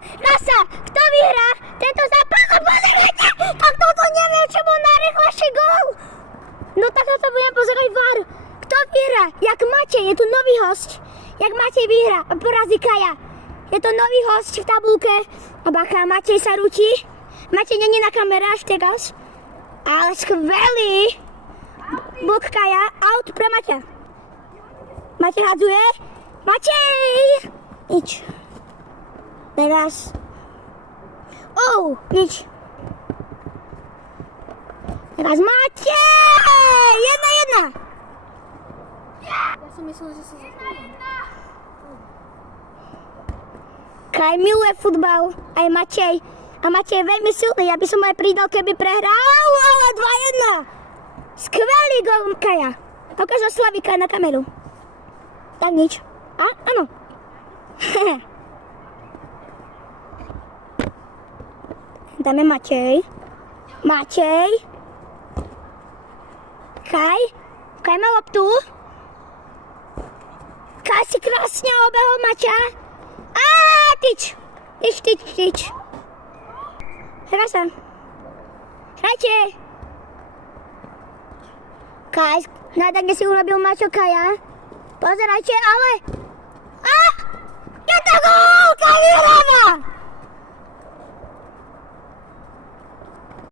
1. Rasa, kto vyhrá tento zápas? A pozrite, tak toto neviem, čo bol najrýchlejší gól. No tak toto budem pozerať VAR. Kto vyhrá? Jak Matej, je tu nový host. Jak Matej vyhrá a porazí Kaja. Je to nový host v tabulke. A bacha, Matej sa rúti. Matej není na kamere až teraz. Ale skvelý. Bok Kaja, out pre Mateja. Matej hadzuje. Matej! Nič. Teraz. Nič. Teraz Matej! 1-1. Ja som myslel, že sa zastavím. Kaj miluje futbal, aj Matej. A Matej je veľmi silný, ja by som aj pridal, keby prehral, ale 2-1. Skvelý gol Kaja. Ukáž Slavika na kameru. Tak nič. Áno. Dáme Matej. Matej. Kaj má loptu. Kaj si krásne obehol Maťa. Tyč. Hrá sa. Hrajte. Kaj, nádane si urobil Maťo Kaja. Pozerajte, ale... Je to gól! Kaj vyhráva!